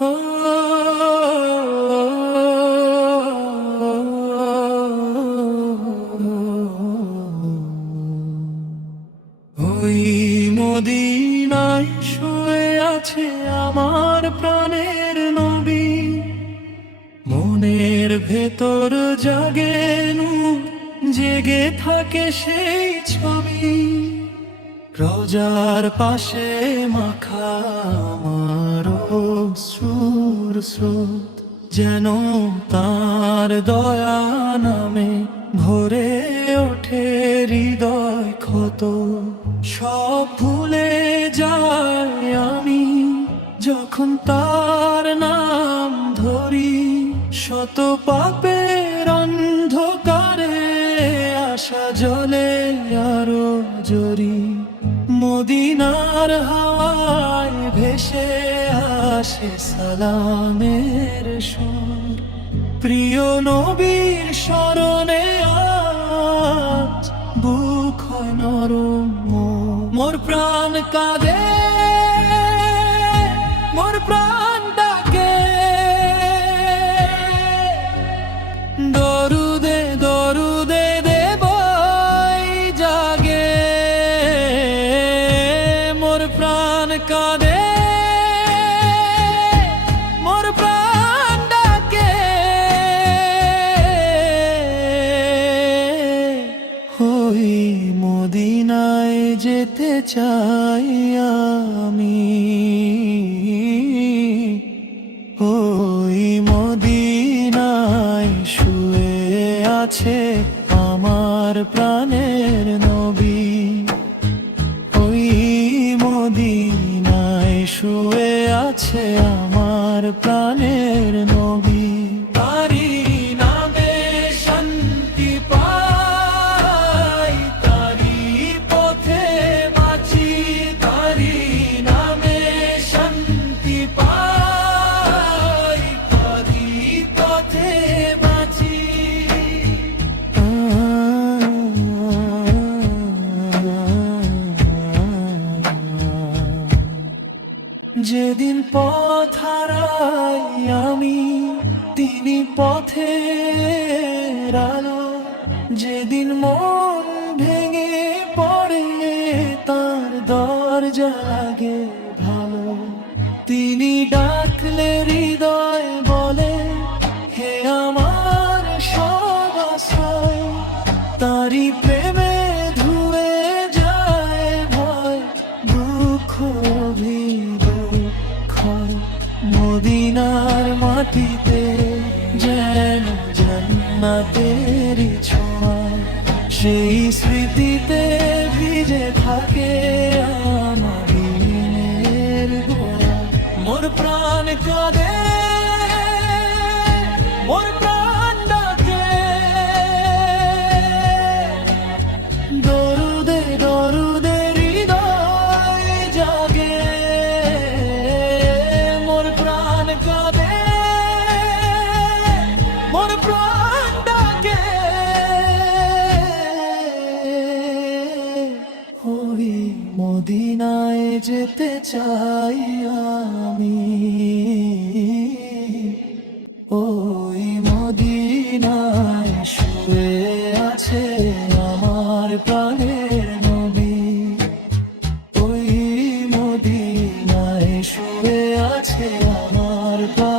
ওই মদিনায় শুয়ে আছে আমার প্রাণের নবী, মনের ভেতর জাগে নূর, জেগে থাকে সেই ছবি। রোজার পাশে মাখা আমার অশ্রুর স্রোত, যেন তার দয়া নামে ভরে ওঠে হৃদয় ক্ষত। সব ভুলে যাই আমি যখন তার নাম ধরি, শত পাপের অন্ধকারে আশা জ্বলে আরো জরি। মদিনার হাওয়ায় ভেসে আসে সালামের সুর, প্রিয় নবীর স্মরণে আজ বুক হয় নরম। মোর প্রাণ কাঁদে, মোর প্রাণ ডাকে, দরুদে দরুদে দেবই জাগে। মোর প্রাণ কাঁদে, মোর প্রাণ ডাকে, ওই মদিনায় যেতে চাই আমি। ওই মদিনায় শুয়ে আছে আমার প্রাণের নবী, ওই মদিনায় শুয়ে আছে আমার প্রাণের নবী। তারি নামে শান্তি পাই, তারি পথে বাঁচি, তারি নামে শান্তি পাই, তারি পথে বাঁচি। যেদিন পথ হারাই আমি, তিনি পথের আলো। যেদিন মন ভেঙে পড়ে, তার দরজা লাগে ভালো। তিনি ডাকলে হৃদয় বলে, হে আমার সব আশ্রয়। তারি প্রেমে ধুয়ে যায় ভয়, দুঃখ ক্ষয়। মদিনার মাটিতে যেন জান্নাতের ছোঁয়া, সেই স্মৃতিতে ভিজে থাকে আমার দিনের গোয়া। মোর প্রাণ কাঁদে, মোর প্রাণ ডাকে, দরুদে দরুদে হৃদয় জাগে। মোর প্রাণ কাঁদে, মোর প্রাণ ডাকে, ওই মদিনায় যেতে চাই আমি। ওই মদিনায় শুয়ে আছে আমার প্রাণের নবী, ওই মদিনায় শুয়ে আছে আমার প্রাণ।